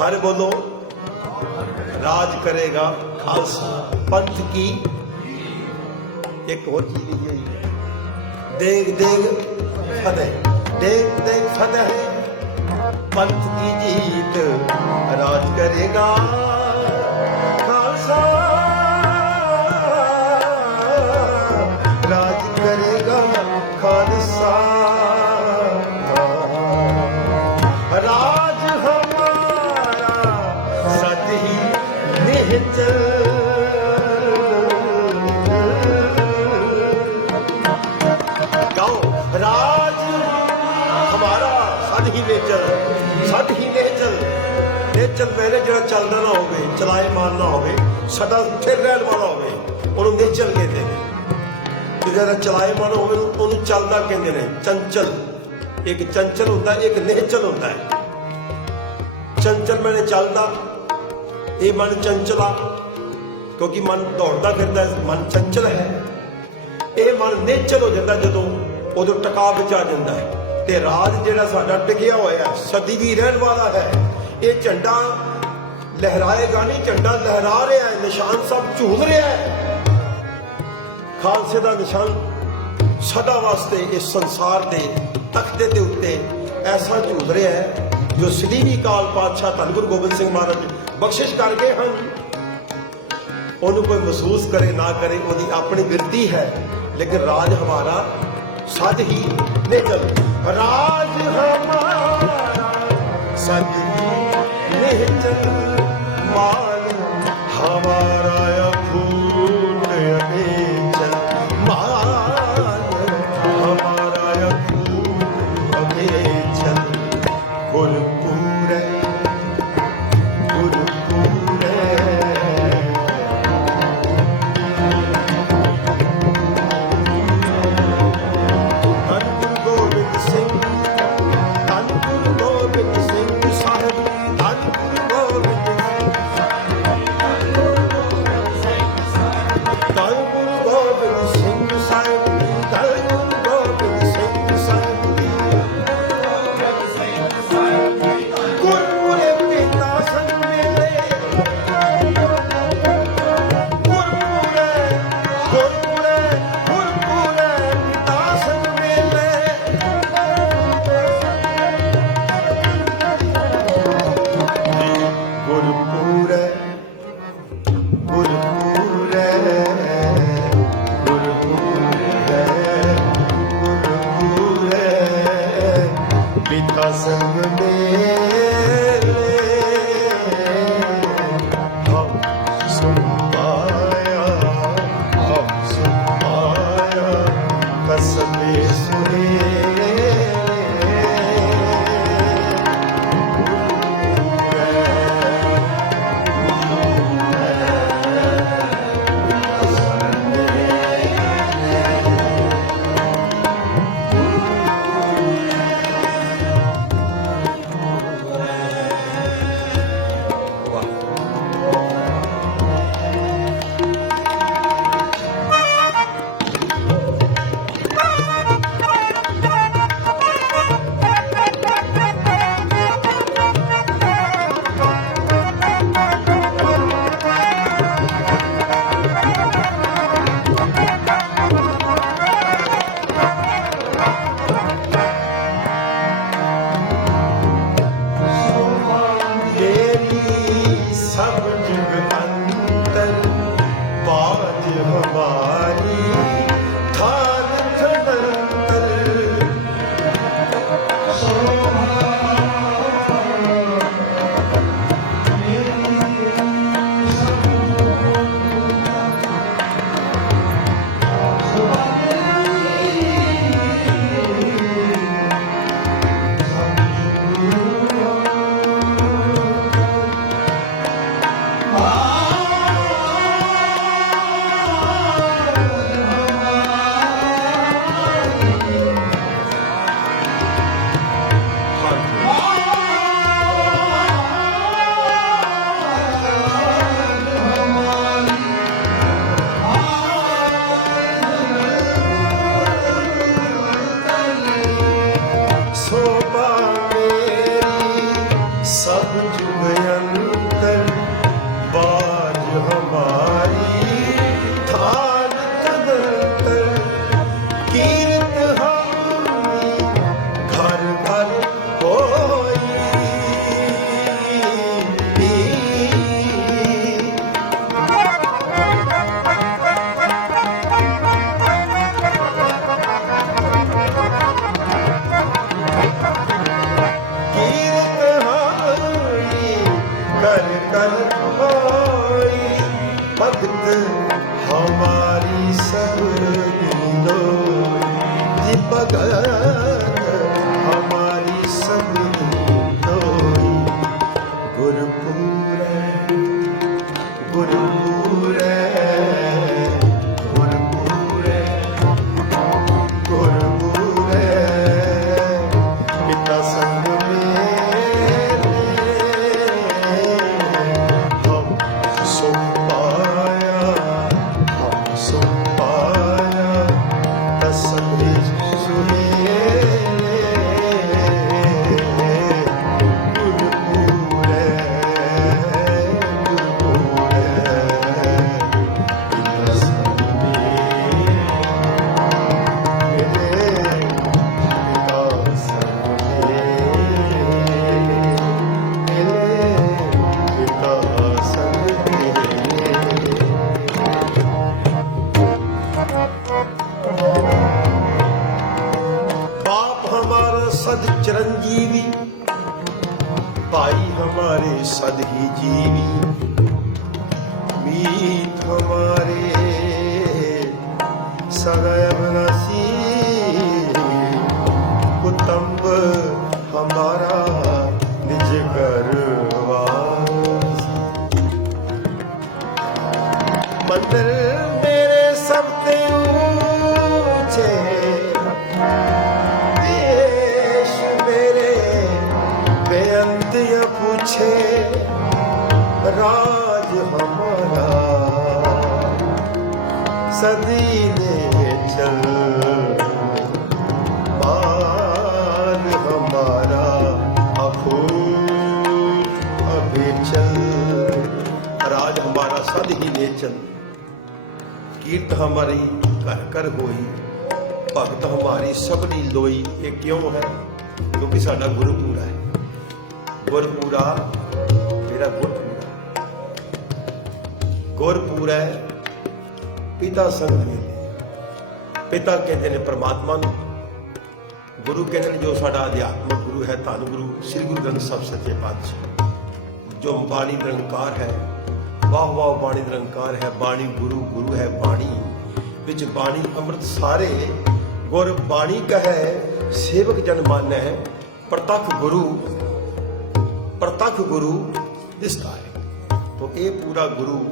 ਸਾਰੇ ਬੋਲੋ। ਰਾਜ ਕਰੇਗਾ ਖਾਲਸਾ। ਪੰਥ ਕੀ? ਇੱਕ ਹੋਰ ਚੀਜ਼ ਲਿਖੀ ਹੋਈ ਹੈ। ਦੇਗ ਦੇਗ ਫਤਿਹ। ਦੇਗ ਦੇਗ ਫਤਿਹ। ਪੰਥ ਕੀ ਜੀਤ? ਰਾਜ ਕਰੇਗਾ 60 ਹੀ ਵੇਚਣ 60 ਹੀ ਵੇਚਣ। ਵੇਚਣ ਮੈਨੇ ਜਿਹੜਾ ਚੱਲਦਾ ਨਾ ਹੋਵੇ, ਚਲਾਏ ਮਾਰ ਨਾ ਹੋਵੇ ਸਦਾ ਉੱਥੇ ਰਹਿਣ ਵਾਲਾ ਹੋਵੇ, ਉਹਨੂੰ ਵੇਚਣ ਕਹਿੰਦੇ ਨੇ। ਜਿਹੜਾ ਚਲਾਏ ਮਾਰ ਹੋਵੇ, ਉਹਨੂੰ ਚੱਲਦਾ ਕਹਿੰਦੇ ਨੇ, ਚੰਚਲ। ਇੱਕ ਚੰਚਲ ਹੁੰਦਾ, ਇੱਕ ਨਿਹਚਲ ਹੁੰਦਾ ਹੈ। ਚੰਚਲ ਮੈਨੇ ਚੱਲਦਾ, ਇਹ ਮਨ ਚੰਚਲਾ, ਕਿਉਂਕਿ ਮਨ ਦੌੜਦਾ ਫਿਰਦਾ, ਮਨ ਚੰਚਲ ਹੈ। ਇਹ ਮਨ ਨਿਹਚਲ ਹੋ ਜਾਂਦਾ ਜਦੋਂ ਉਦੋਂ ਟਿਕਾਅ ਵਿੱਚ ਆ ਜਾਂਦਾ ਹੈ। ਤੇ ਰਾਜ ਜਿਹੜਾ ਸਾਡਾ ਟਿਕਿਆ ਹੋਇਆ ਸਦੀ ਵੀ ਰਹਿਣ ਵਾਲਾ ਹੈ, ਇਹ ਝੰਡਾ ਲਹਿਰਾਏਗਾ ਨਹੀਂ, ਝੰਡਾ ਲਹਿਰਾ ਰਿਹਾ ਹੈ, ਨਿਸ਼ਾਨ ਸਭ ਝੂਲ ਰਿਹਾ ਹੈ। ਖਾਲਸੇ ਦਾ ਨਿਸ਼ਾਨ ਸਦਾ ਵਾਸਤੇ ਇਸ ਸੰਸਾਰ ਦੇ ਤਖਤੇ ਦੇ ਉੱਤੇ ਐਸਾ ਝੂਲ ਰਿਹਾ ਹੈ, ਜੋ ਸਦੀਵੀ ਕਾਲ ਪਾਤਸ਼ਾਹ ਧੰਨ ਗੁਰੂ ਗੋਬਿੰਦ ਸਿੰਘ ਮਹਾਰਾਜ ਬਖਸ਼ਿਸ਼ ਕਰ ਗਏ ਹਨ। ਉਹਨੂੰ ਕੋਈ ਮਹਿਸੂਸ ਕਰੇ, ਨਾ ਕਰੇ, ਉਹਦੀ ਆਪਣੀ ਗਿਰਤੀ ਹੈ, ਲੇਕਿਨ ਰਾਜ ਹਮਾਰਾ ਸਦ ਹੀ ਨਿਕਲ। ਰਾਜ ਹਮਾਰਾ ਸਦ ਹੀ ਮਾਲ ਹਮਾਰਾ ਪਿਤਾ ਸੰਗ ਮੇਲੇ பக जीवी मीत हमारे सदैवनासी कुटुंब हमारा निज घरवास मंदिर ਸਦੀ ਦੇ ਚਲ ਪਾਰ ਹਮਾਰਾ ਅਖੂਰ ਅਭੀ ਚਲ। ਰਾਜ ਹਮਾਰਾ ਸਦ ਹੀ ਦੇ ਚਲ। ਕੀਰਤ ਹਮਾਰੀ ਘਰ ਘਰ ਹੋਈ, ਭਗਤ ਹਮਾਰੀ ਸਭਨੀ ਲੋਈ। ਇਹ ਕਿਉਂ ਹੈ? ਕਿਉਂਕਿ ਸਾਡਾ ਗੁਰੂ ਪੂਰਾ ਹੈ। ਗੁਰ ਪੂਰਾ ਮੇਰਾ ਗੁਰ ਪੂਰਾ ਗੁਰ ਪੂਰਾ ਹੈ ਪਿਤਾ ਸੰਗ ਵੇਲੇ ਪਿਤਾ ਕਹਿੰਦੇ ਨੇ ਪ੍ਰਮਾਤਮਾ ਨੂੰ, ਗੁਰੂ ਕਹਿੰਦੇ ਨੇ ਜੋ ਸਾਡਾ ਅਧਿਆਤਮਕ ਗੁਰੂ ਹੈ, ਧੰਨ ਗੁਰੂ, ਸ੍ਰੀ ਗੁਰੂ ਗ੍ਰੰਥ ਸਾਹਿਬ ਸੱਚੇ ਪਾਤਸ਼ਾਹ। ਜੋ ਬਾਣੀ ਨਿਰੰਕਾਰ ਹੈ, ਵਾਹ ਵਾਹ ਬਾਣੀ ਨਿਰੰਕਾਰ ਹੈ, ਬਾਣੀ ਗੁਰੂ ਗੁਰੂ ਹੈ ਬਾਣੀ। ਵਿੱਚ ਬਾਣੀ ਅੰਮ੍ਰਿਤ ਸਾਰੇ, ਗੁਰ ਬਾਣੀ ਕਹੈ, ਸੇਵਕ ਜਨ ਮਾਨੈ, ਪ੍ਰਤੱਖ ਗੁਰੂ ਪ੍ਰਤੱਖ ਗੁਰੂ ਦਿਸਦਾ ਹੈ ਤੋ ਇਹ ਪੂਰਾ ਗੁਰੂ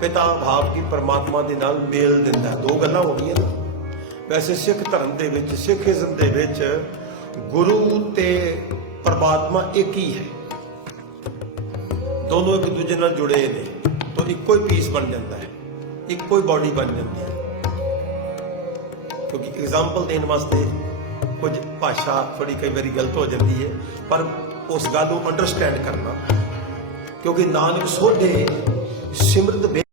ਪਿਤਾ ਭਾਵ ਕੀ ਪਰਮਾਤਮਾ ਦੇ ਨਾਲ ਮੇਲ ਦਿੰਦਾ ਦੋ ਗੱਲਾਂ ਹੋ ਗਈਆਂ ਨਾ। ਵੈਸੇ ਸਿੱਖ ਧਰਮ ਦੇ ਵਿੱਚ ਸਿੱਖੀਜ਼ਮ ਦੇ ਵਿੱਚ ਗੁਰੂ ਤੇ ਪਰਮਾਤਮਾ ਇੱਕ ਹੀ ਹੈ। ਦੋਨੋਂ ਇੱਕ ਦੂਜੇ ਨਾਲ ਜੁੜੇ ਨੇ ਤਾਂ ਇੱਕੋ ਹੀ ਪੀਸ ਬਣ ਜਾਂਦਾ ਹੈ। ਇੱਕੋ ਹੀ ਬਾਡੀ ਬਣ ਜਾਂਦੀ ਹੈ। ਕਿਉਂਕਿ ਐਗਜ਼ਾਮਪਲ ਦੇਣ ਵਾਸਤੇ ਕੁਝ ਭਾਸ਼ਾ ਥੋੜੀ ਕਈ ਵਾਰੀ ਗਲਤ ਹੋ ਜਾਂਦੀ ਹੈ, ਪਰ ਉਸ ਗੱਲ ਨੂੰ ਅੰਡਰਸਟੈਂਡ ਕਰਨਾ। ਕਿਉਂਕਿ ਨਾਨਕ ਸੋਢੇ ਸਿਮਰਤ